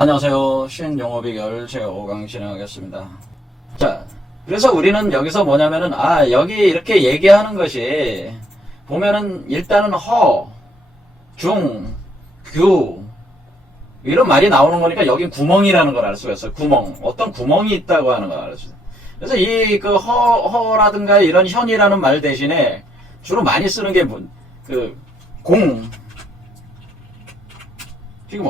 안녕하세요. 신용어비결 제5강 진행하겠습니다. 자, 그래서 우리는 여기서 뭐냐면은, 여기 이렇게 얘기하는 것이, 보면은, 일단은 중, 규, 이런 말이 나오는 거니까 여긴 구멍이라는 걸 알 수가 있어요. 구멍. 어떤 구멍이 있다고 하는 걸 알 수 있어요. 그래서 허라든가 이런 현이라는 말 대신에 주로 많이 쓰는 게 공, 지금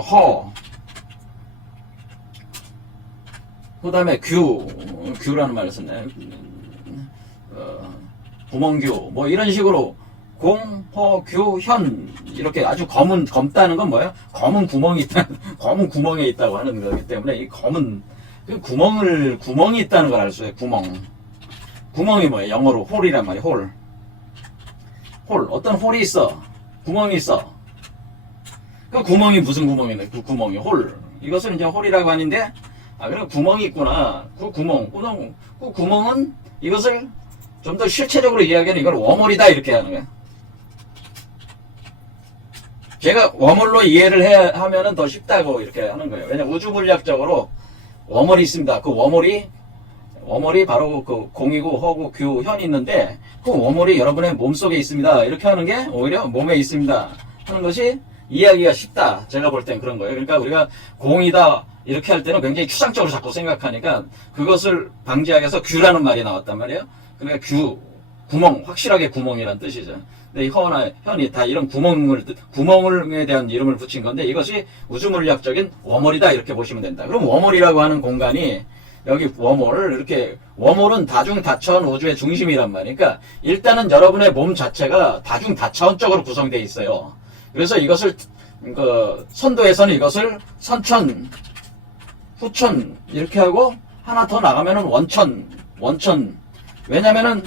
그 다음에 규라는 말을 썼네. 구멍규, 뭐 이런 식으로 공, 규, 현 이렇게 아주 검다는 건 뭐예요? 검은 구멍이 있다, 검은 구멍에 있다고 하는 거기 때문에 이 검은 구멍이 있다는 걸 알 수 있어요. 구멍이 뭐예요? 영어로 홀이란 말이에요. 홀, 어떤 홀이 있어, 구멍이 있어. 그 구멍이 무슨 구멍이네? 그 구멍이 홀. 이것을 이제 홀이라고 하는데. 그래, 구멍이 있구나. 그 구멍은 이것을 좀 더 실체적으로 이야기하는 이걸 워몰이다 이렇게 하는 거야. 제가 워몰로 이해를 하면은 더 쉽다고 이렇게 하는 거예요. 왜냐면 우주 물리학적으로 워몰이 있습니다. 그 워몰이 바로 그 공이고 허고 규 현이 있는데 그 워몰이 여러분의 몸속에 있습니다. 이렇게 하는 게 오히려 몸에 있습니다 하는 것이 이해하기가 쉽다. 제가 볼 땐 그런 거예요. 그러니까 우리가 공이다 이렇게 할 때는 굉장히 추상적으로 자꾸 생각하니까 그것을 방지하기 위해서 규라는 말이 나왔단 말이에요. 그러니까 구멍, 확실하게 구멍이란 뜻이죠. 근데 이 허나 현이 다 이런 구멍에 대한 이름을 붙인 건데 이것이 우주물리학적인 워몰이다 이렇게 보시면 된다. 그럼 워몰이라고 하는 공간이 여기 워몰은 다중다차원 우주의 중심이란 말이니까 일단은 여러분의 몸 자체가 다중다차원적으로 구성되어 있어요. 그래서 이것을 선도에서는 이것을 선천, 후천 이렇게 하고 하나 더 나가면은 원천. 왜냐면은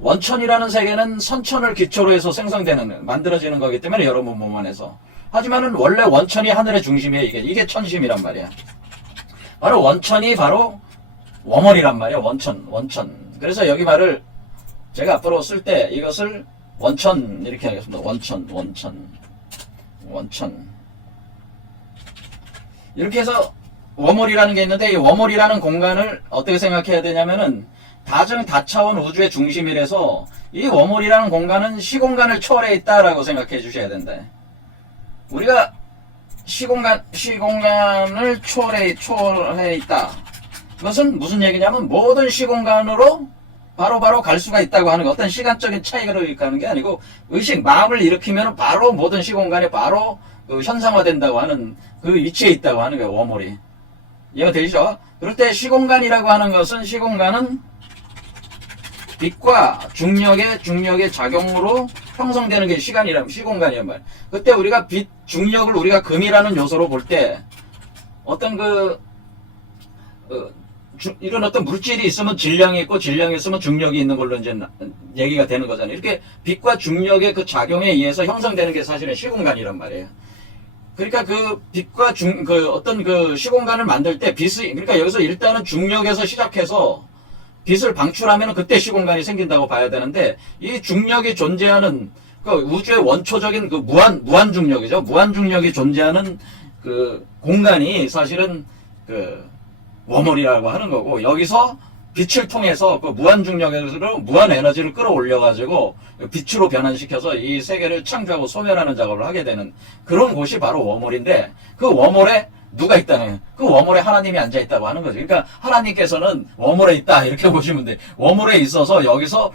원천이라는 세계는 선천을 기초로 해서 만들어지는 거기 때문에 여러분 몸 안에서. 하지만은 원래 원천이 하늘의 중심이에요. 이게 천심이란 말이야. 바로 원천이 바로 워멀이란 말이야. 원천. 그래서 여기 말을 제가 앞으로 쓸 때 이것을 원천 이렇게 하겠습니다. 원천. 이렇게 해서 워몰이라는 게 있는데 이 워몰이라는 공간을 어떻게 생각해야 되냐면은 다중다차원 우주의 중심이라서 이 워몰이라는 공간은 시공간을 초월해 있다라고 생각해 주셔야 된다. 우리가 시공간을 초월해 있다. 그것은 무슨 얘기냐면 모든 시공간으로 바로 갈 수가 있다고 하는 거. 어떤 시간적인 차이를 일으키는 게 아니고 마음을 일으키면 바로 모든 시공간에 바로 현상화된다고 하는 그 위치에 있다고 하는 거예요. 워몰이. 이해가 되시죠? 그럴 때 시공간이라고 하는 것은 시공간은 빛과 중력의 작용으로 형성되는 게 시공간이란 말이에요. 그때 우리가 빛, 중력을 우리가 금이라는 요소로 볼 때 어떤 이런 어떤 물질이 있으면 질량이 있고 질량이 있으면 중력이 있는 걸로 이제 얘기가 되는 거잖아요. 이렇게 빛과 중력의 그 작용에 의해서 형성되는 게 사실은 시공간이란 말이에요. 그러니까 그 빛과 어떤 시공간을 만들 때 그러니까 여기서 일단은 중력에서 시작해서 빛을 방출하면 그때 시공간이 생긴다고 봐야 되는데 이 중력이 존재하는 우주의 원초적인 무한 중력이죠. 무한 중력이 존재하는 그 공간이 사실은 워몰이라고 하는 거고 여기서 빛을 통해서 무한 중력으로 무한 에너지를 끌어올려 가지고 빛으로 변환시켜서 이 세계를 창조하고 소멸하는 작업을 하게 되는 그런 곳이 바로 워몰인데 그 워몰에 누가 있다는 그 워몰에 하나님이 앉아 있다고 하는 거죠. 그러니까 하나님께서는 워몰에 있다 이렇게 보시면 돼. 워몰에 있어서 여기서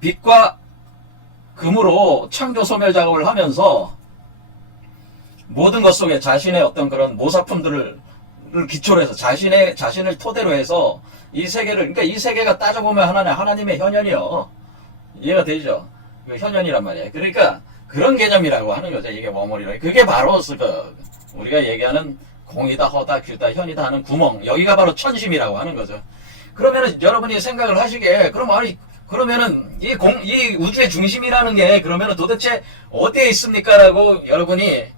빛과 금으로 창조 소멸 작업을 하면서 모든 것 속에 자신의 어떤 그런 모사품들을 기초로 해서 자신을 토대로 해서 이 세계를 그러니까 이 세계가 따져보면 하나님의 현현이요. 이해가 되죠? 현현이란 말이에요. 그러니까 그런 개념이라고 하는 거죠. 이게 워몰이라. 그게 바로 우리가 얘기하는 공이다, 허다, 규다, 현이다 하는 구멍. 여기가 바로 천심이라고 하는 거죠. 그러면은 여러분이 생각을 하시기에 그러면은 이 우주의 중심이라는 게 그러면은 도대체 어디에 있습니까라고 여러분이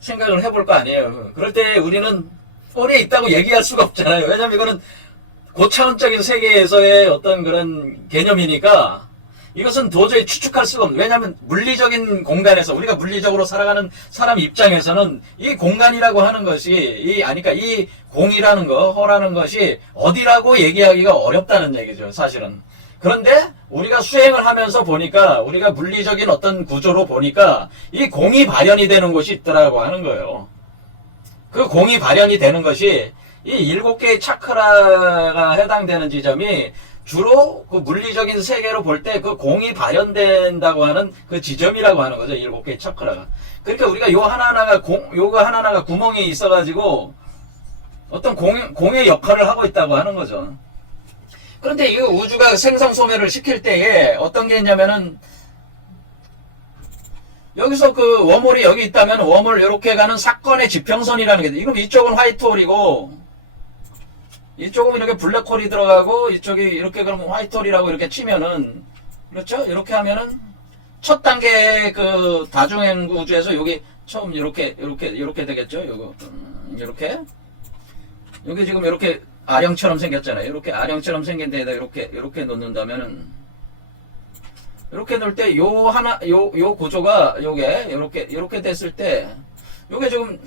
생각을 해볼 거 아니에요. 그럴 때 우리는 홀에 있다고 얘기할 수가 없잖아요. 왜냐면 이거는 고차원적인 세계에서의 어떤 그런 개념이니까 이것은 도저히 추측할 수가 없는, 왜냐하면 물리적인 공간에서 우리가 물리적으로 살아가는 사람 입장에서는 이 공간이라고 하는 것이 그러니까 이 공이라는 거, 허라는 것이 어디라고 얘기하기가 어렵다는 얘기죠, 사실은. 그런데 우리가 수행을 하면서 보니까, 우리가 물리적인 어떤 구조로 보니까 이 공이 발현이 되는 곳이 있더라고 하는 거예요. 그 공이 발현이 되는 것이 이 7개의 차크라가 해당되는 지점이 주로 그 물리적인 세계로 볼 때 그 공이 발현된다고 하는 그 지점이라고 하는 거죠. 7개의 차크라가. 그러니까 우리가 요거 하나하나가 구멍이 있어가지고 어떤 공의 역할을 하고 있다고 하는 거죠. 그런데 이 우주가 생성소멸을 시킬 때에 어떤 게 있냐면은, 여기서 그 웜홀이 여기 있다면 웜홀 이렇게 가는 사건의 지평선이라는 게, 이건 이쪽은 화이트홀이고 이쪽은 이렇게 블랙홀이 들어가고 이쪽이 이렇게 그러면 화이트홀이라고 이렇게 치면은, 그렇죠? 이렇게 하면은 첫 단계 그 다중행 우주에서 여기 처음 이렇게 되겠죠? 요거 이렇게 여기 지금 이렇게 아령처럼 생겼잖아요. 이렇게 아령처럼 생긴 데에다 이렇게 놓는다면은, 이렇게 놓을 때 요 구조가 요게 이렇게 됐을 때, 요게 지금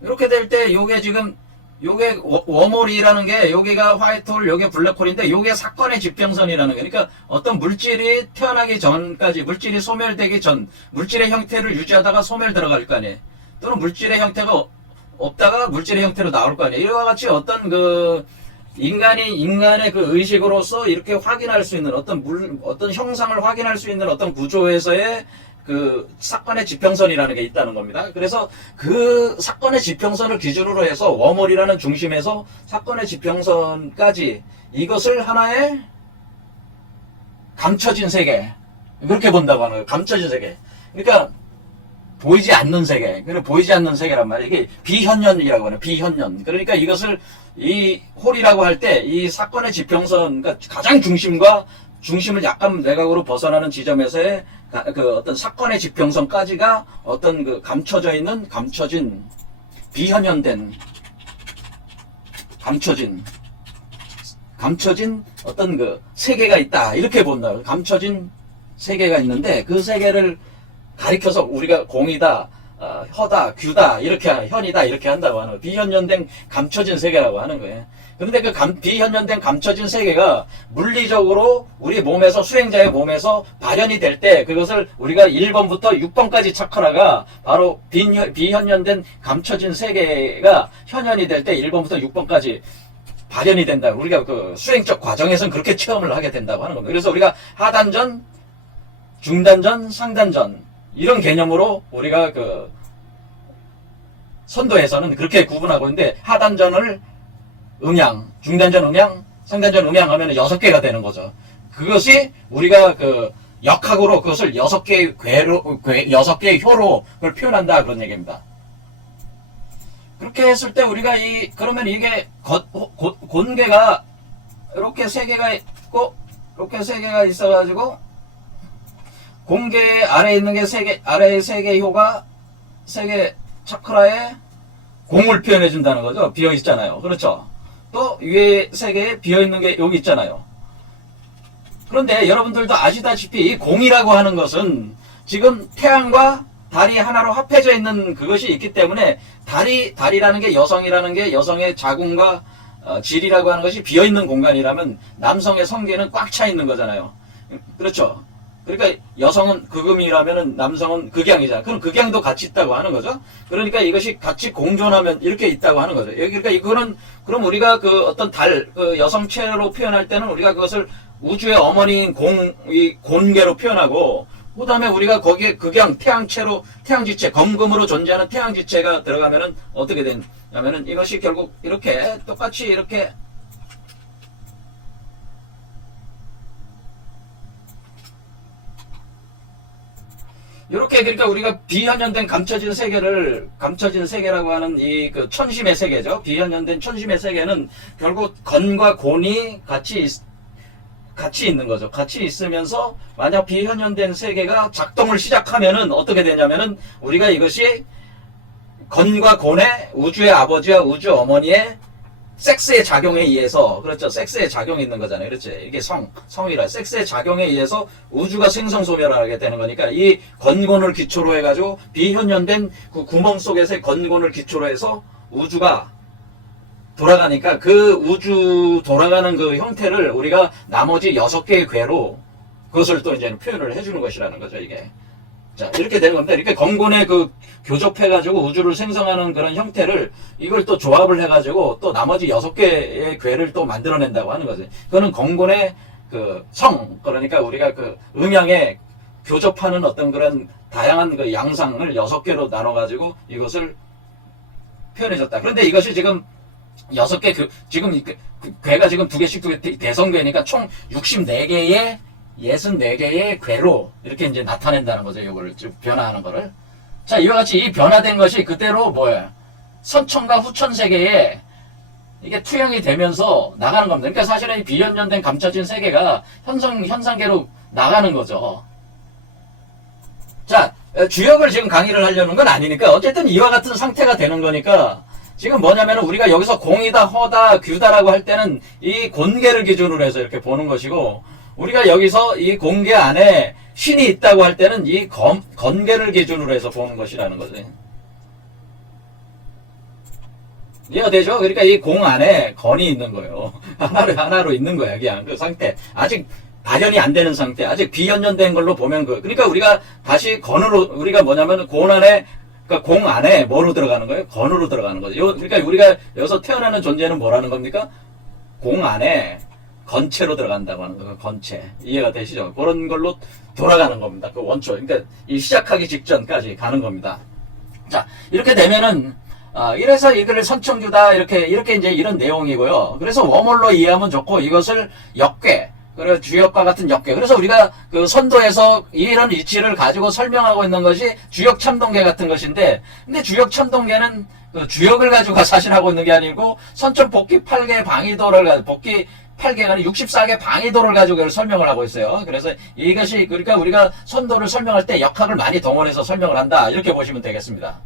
이렇게 될 때 요게 지금 요게 웜홀이라는 게, 여기가 화이트홀, 요게 블랙홀인데 요게 사건의 지평선이라는 게, 그러니까 어떤 물질이 태어나기 전까지, 물질이 소멸되기 전, 물질의 형태를 유지하다가 소멸 들어갈 거 아니에요. 또는 물질의 형태가 없다가 물질의 형태로 나올 거 아니에요. 이와 같이 어떤 그 인간의 그 의식으로서 이렇게 확인할 수 있는 어떤 형상을 확인할 수 있는 어떤 구조에서의 그 사건의 지평선이라는 게 있다는 겁니다. 그래서 그 사건의 지평선을 기준으로 해서 웜홀이라는 중심에서 사건의 지평선까지, 이것을 하나의 감춰진 세계, 그렇게 본다고 하는 거예요. 감춰진 세계. 그러니까 보이지 않는 세계. 그리고 보이지 않는 세계란 말이에요. 이게 비현년이라고 하는, 비현년. 그러니까 이것을, 이 홀이라고 할 때 이 사건의 지평선, 그러니까 가장 중심을 약간 외곽으로 벗어나는 지점에서의 그 어떤 사건의 지평선까지가 어떤 그 감춰진 비현현된 감춰진 어떤 그 세계가 있다, 이렇게 본다. 감춰진 세계가 있는데, 그 세계를 가리켜서 우리가 공이다, 허다, 규다, 이렇게, 현이다, 이렇게 한다고 하는 거예요. 비현현된 감춰진 세계라고 하는 거예요. 그런데 그 비현현된 감춰진 세계가 물리적으로 우리 몸에서, 수행자의 몸에서 발현이 될 때, 그것을 우리가 1번부터 6번까지 차크라가 바로 비현현된 감춰진 세계가 현현이 될 때 1번부터 6번까지 발현이 된다. 우리가 그 수행적 과정에서는 그렇게 체험을 하게 된다고 하는 겁니다. 그래서 우리가 하단전, 중단전, 상단전, 이런 개념으로 우리가 그 선도에서는 그렇게 구분하고 있는데, 하단전을 음양, 중단전 음양, 상단전 음양 하면 6개가 되는 거죠. 그것이 우리가 그 역학으로 그것을 6개의 6개의 효로 그걸 표현한다, 그런 얘기입니다. 그렇게 했을 때 우리가 그러면 이게 곤개가 이렇게 3개가 있고, 이렇게 3개가 있어가지고, 공개 아래에 있는 게 3개, 아래에 3개 효가 3개 차크라에 공을 표현해 준다는 거죠. 비어 있잖아요. 그렇죠. 또 위에 3개에 비어 있는 게 여기 있잖아요. 그런데 여러분들도 아시다시피 이 공이라고 하는 것은 지금 태양과 달이 하나로 합해져 있는 그것이 있기 때문에, 달이라는 게 여성이라는 게, 여성의 자궁과 질이라고 하는 것이 비어 있는 공간이라면 남성의 성기는 꽉 차 있는 거잖아요. 그렇죠. 그러니까 여성은 극음이라면은 남성은 극양이잖아. 그럼 극양도 같이 있다고 하는 거죠. 그러니까 이것이 같이 공존하면 이렇게 있다고 하는 거죠. 그러니까 이거는, 그럼 우리가 그 어떤 그 여성체로 표현할 때는 우리가 그것을 우주의 어머니인 곤계로 표현하고, 그 다음에 우리가 거기에 극양, 태양지체, 검금으로 존재하는 태양지체가 들어가면은 어떻게 되냐면은, 이것이 결국 이렇게 똑같이 이렇게 그러니까 우리가 비현현된 감춰진 세계라고 하는 이 그 천심의 세계죠. 비현현된 천심의 세계는 결국 건과 곤이 같이 있는 거죠. 같이 있으면서 만약 비현현된 세계가 작동을 시작하면은 어떻게 되냐면은, 우리가 이것이 건과 곤의, 우주의 아버지와 우주 어머니의 섹스의 작용에 의해서, 그렇죠. 섹스의 작용이 있는 거잖아요. 그렇지. 이게 성이라. 섹스의 작용에 의해서 우주가 생성소멸하게 되는 거니까 이 건곤을 기초로 해가지고 비훈련된 그 구멍 속에서의 건곤을 기초로 해서 우주가 돌아가니까 그 우주 돌아가는 그 형태를 우리가 나머지 6개의 궤로 그것을 또 이제 표현을 해주는 것이라는 거죠, 이게. 자, 이렇게 되는 겁니다. 이렇게 건곤에 그 교접해가지고 우주를 생성하는 그런 형태를 이걸 또 조합을 해가지고 또 나머지 6개의 궤를 또 만들어낸다고 하는 거죠. 그거는 건곤의 그 그러니까 우리가 그 음양에 교접하는 어떤 그런 다양한 그 양상을 6개로 나눠가지고 이것을 표현해줬다. 그런데 이것이 지금 6개, 지금 궤가 지금 2개씩 대성궤니까 총 64개의 64개의 궤로 이렇게 이제 나타낸다는 거죠. 이거를 좀 변화하는 거를. 자, 이와 같이 이 변화된 것이 그대로 뭐예요? 선천과 후천 세계에 이게 투영이 되면서 나가는 겁니다. 그러니까 사실은 이 비연전된 감춰진 세계가 현상계로 나가는 거죠. 자, 주역을 지금 강의를 하려는 건 아니니까 어쨌든 이와 같은 상태가 되는 거니까 지금 뭐냐면 우리가 여기서 공이다, 허다, 규다라고 할 때는 이 곤계를 기준으로 해서 이렇게 보는 것이고 우리가 여기서 이 공계 안에 신이 있다고 할 때는 이 건계를 기준으로 해서 보는 것이라는 거지. 이해가 되죠? 그러니까 이 공 안에 건이 있는 거예요. 하나로 있는 거야, 그냥 그 상태. 아직 발현이 안 되는 상태, 아직 비연전된 걸로 보면 그러니까 우리가 다시 건으로, 우리가 뭐냐면 그러니까 공 안에 뭐로 들어가는 거예요? 건으로 들어가는 거죠. 그러니까 우리가 여기서 태어나는 존재는 뭐라는 겁니까? 공 안에 건체로 들어간다고 하는 거예요. 건체. 이해가 되시죠? 그런 걸로 돌아가는 겁니다. 그 원초. 그러니까 이 시작하기 직전까지 가는 겁니다. 자, 이렇게 되면은, 이래서 이걸 선천규다, 이렇게 이제 이런 내용이고요. 그래서 워몰로 이해하면 좋고, 이것을 역궤, 그리고 주역과 같은 역궤. 그래서 우리가 그 선도에서 이런 이치를 가지고 설명하고 있는 것이 주역 참동계 같은 것인데, 근데 주역 참동계는 그 주역을 가지고 사실 하고 있는 게 아니고, 선천 복귀 8개 방위도를, 복귀 8개가 아니라 64개 방위도를 가지고 설명을 하고 있어요. 그래서 이것이, 그러니까 우리가 선도를 설명할 때 역학을 많이 동원해서 설명을 한다. 이렇게 보시면 되겠습니다.